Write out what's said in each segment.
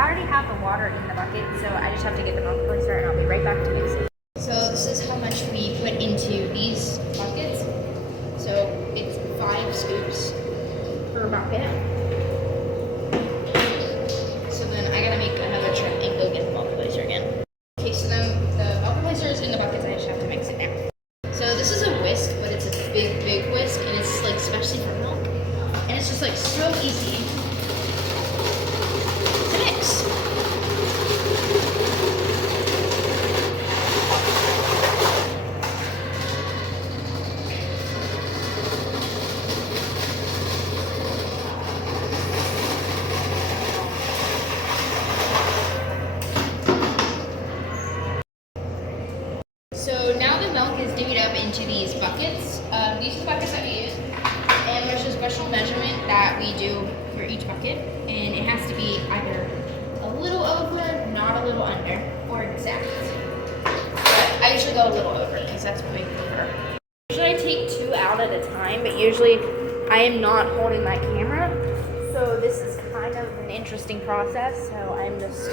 already have the water in the bucket, so I just have to get the milk closer and I'll be right back to mix it. So this is how much we put into these buckets. So it's 5 scoops per bucket. So then I gotta make another trip and go get the milk placer again. Okay, so then the milk placer is in the buckets, I just have to mix it now. So this is a whisk, but it's a big, big whisk, and it's like especially for milk. And it's just like so easy to mix. So now the milk is divvied up into these buckets. These are the buckets that we use. And there's a special measurement that we do for each bucket. And it has to be either a little over, not a little under, or exact. But I usually go a little over because that's what we prefer. Usually I take 2 out at a time, but usually I am not holding my camera. So this is kind of an interesting process. So I'm just,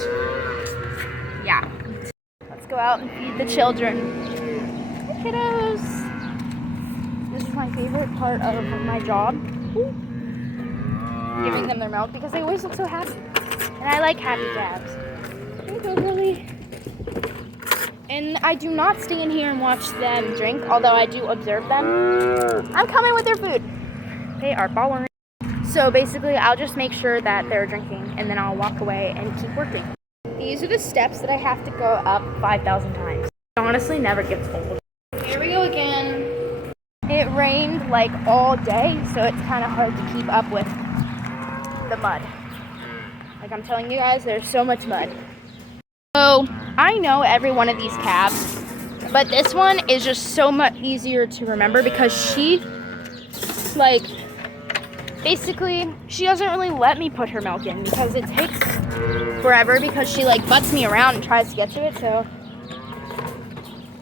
yeah. Let's go out and feed the children. Hi, kiddos. This is my favorite part of my job. Giving them their milk because they always look so happy. And I like happy calves. There you go, Lily. And I do not stand here and watch them drink, although I do observe them. I'm coming with their food. They are following. So basically, I'll just make sure that they're drinking, and then I'll walk away and keep working. These are the steps that I have to go up 5,000 times. It honestly never gets old. Here we go again. It rained like all day, so it's kind of hard to keep up with the mud. Like I'm telling you guys, there's so much mud. So I know every one of these calves, but this one is just so much easier to remember because she, like, basically, she doesn't really let me put her milk in because it takes forever because she like butts me around and tries to get to it, so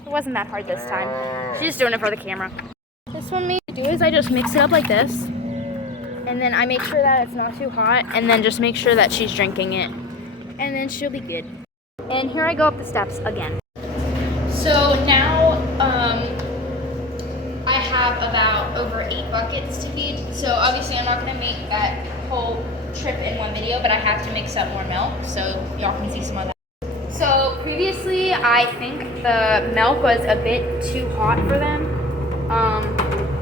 it wasn't that hard this time. She's just doing it for the camera. This one me to do is I just mix it up like this, and then I make sure that it's not too hot, and then just make sure that she's drinking it, and then she'll be good. And here I go up the steps again. So now I have about over 8 buckets to feed. So obviously I'm not gonna make that whole trip in one video, but I have to mix up more milk so y'all can see some of that. So previously I think the milk was a bit too hot for them.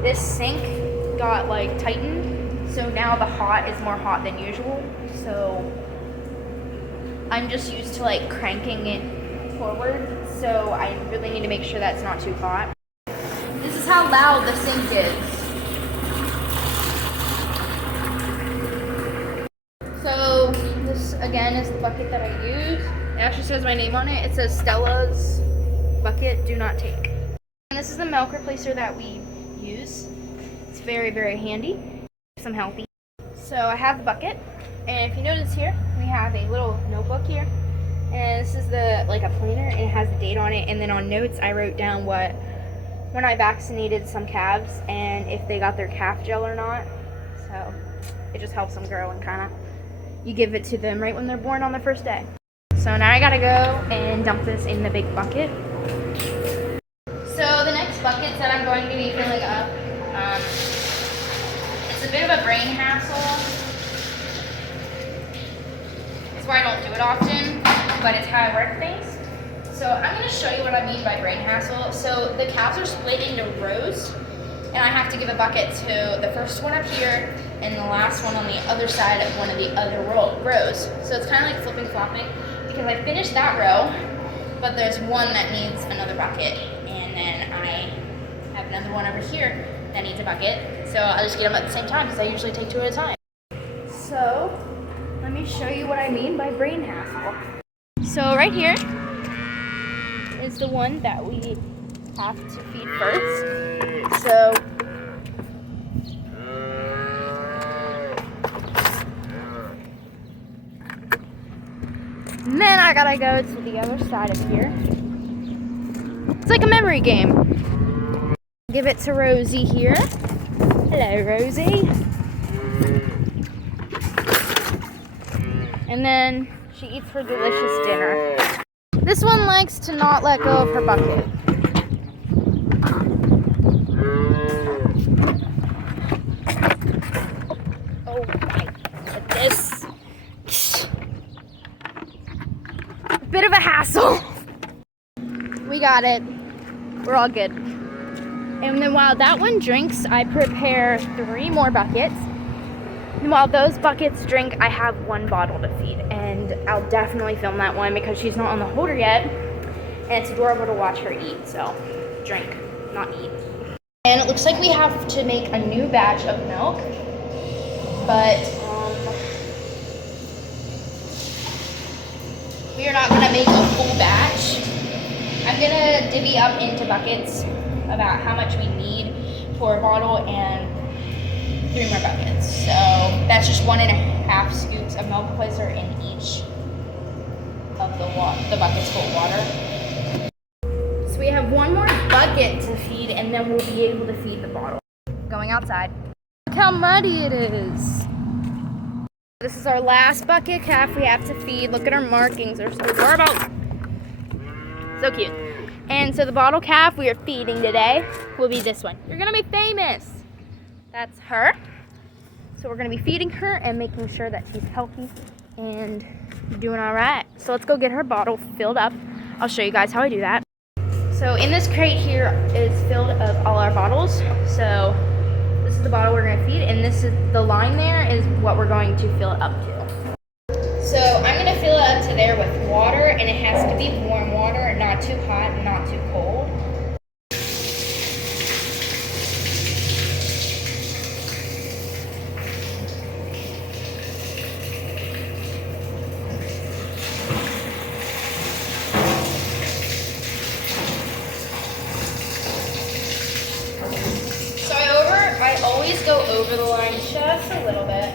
This sink got like tightened, so now the hot is more hot than usual. So I'm just used to like cranking it forward, so I really need to make sure that's not too hot. This is how loud the sink is. So this again is the bucket that I use. It actually says my name on it. It says Stella's bucket, do not take. And this is the milk replacer that we use. It's very, very handy. Some healthy. So I have the bucket, and if you notice here, we have a little notebook here. And this is the like a planner, and it has the date on it. And then on notes, I wrote down when I vaccinated some calves and if they got their calf gel or not. So it just helps them grow and kind of, you give it to them right when they're born on the first day. So now I gotta go and dump this in the big bucket. So the next buckets that I'm going to be filling up, it's a bit of a brain hassle. It's why I don't do it often, but it's how I work things. So I'm going to show you what I mean by brain hassle. So the calves are split into rows, and I have to give a bucket to the first one up here and the last one on the other side of one of the other rows. So it's kind of like flipping flopping because I finished that row, but there's one that needs another bucket, and then I have another one over here that needs a bucket. So I'll just get them at the same time because I usually take 2 at a time. So let me show you what I mean by brain hassle. So right here is the one that we have to feed first. So and then I gotta go to the other side of here. It's like a memory game. Give it to Rosie here. Hello, Rosie. And then She eats her delicious dinner. This one likes to not let go of her bucket. Oh my goodness. Bit of a hassle. We got it. We're all good. And then while that one drinks, I prepare 3 more buckets. And while those buckets drink, I have 1 bottle to feed. And I'll definitely film that one because she's not on the holder yet. And it's adorable to watch her eat. So drink, not eat. And it looks like we have to make a new batch of milk. But we are not going to make a full batch. I'm going to divvy up into buckets about how much we need for a bottle and 3 more buckets. So that's just 1.5 scoops of milk placer in each of the buckets full of water. So we have 1 more bucket to feed and then we'll be able to feed the bottle. Going outside. Look how muddy it is. This is our last bucket calf we have to feed. Look at our markings, they're so adorable. So cute. And so the bottle calf we are feeding today will be this one. You're gonna be famous. That's her. So we're gonna be feeding her and making sure that she's healthy and doing all right. So let's go get her bottle filled up. I'll show you guys how I do that. So in this crate here is filled of all our bottles. So this is the bottle we're gonna feed, and this is the line there is what we're going to fill it up to. So I'm gonna fill it up to there with water, and it has to be warm water, not too hot and not too cold. I always go over the line just a little bit.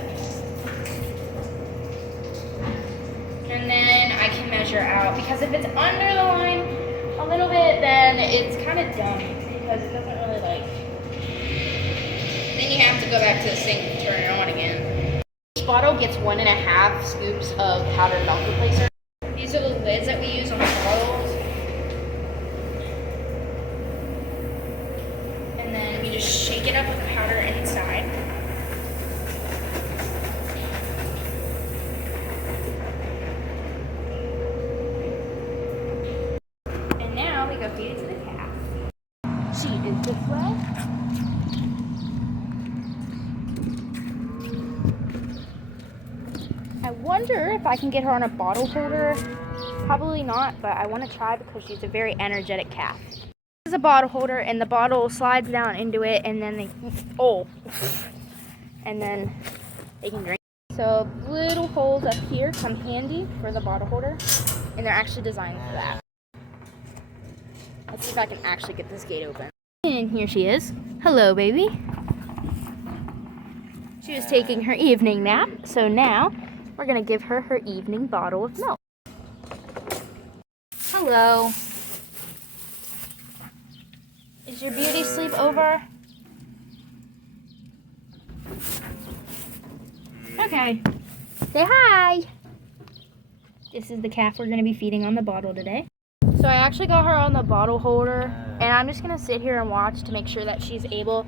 And then I can measure out, because if it's under the line a little bit, then it's kind of dumb because it doesn't really then you have to go back to the sink and turn it on again. Each bottle gets 1.5 scoops of powdered milk replacer. These are the lids that we use on the bottles. And then we just shake it up with the powder inside. And now we go feed it to the calf. She is this way. I wonder if I can get her on a bottle holder. Probably not, but I want to try because she's a very energetic calf. This is a bottle holder, and the bottle slides down into it, and then and then they can drink. So little holes up here come handy for the bottle holder, and they're actually designed for that. Let's see if I can actually get this gate open. And here she is. Hello, baby. She was taking her evening nap, so now we're gonna give her her evening bottle of milk. Hello. Is your beauty sleep over? Okay. Say hi. This is the calf we're going to be feeding on the bottle today. So I actually got her on the bottle holder, and I'm just going to sit here and watch to make sure that she's able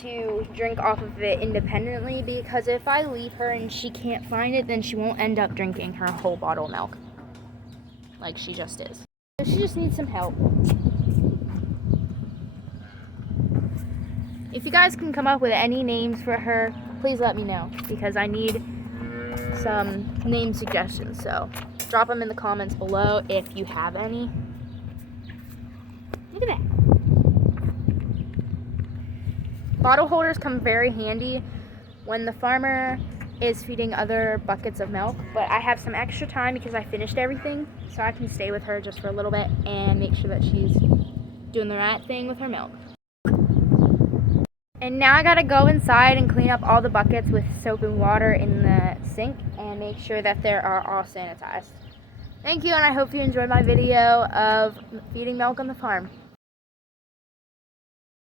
to drink off of it independently, because if I leave her and she can't find it, then she won't end up drinking her whole bottle of milk like she just is. So she just needs some help. If you guys can come up with any names for her, please let me know, because I need some name suggestions. So drop them in the comments below if you have any. Look at that. Bottle holders come very handy when the farmer is feeding other buckets of milk, but I have some extra time because I finished everything, so I can stay with her just for a little bit and make sure that she's doing the right thing with her milk. And now I gotta go inside and clean up all the buckets with soap and water in the sink and make sure that they are all sanitized. Thank you, and I hope you enjoyed my video of feeding milk on the farm.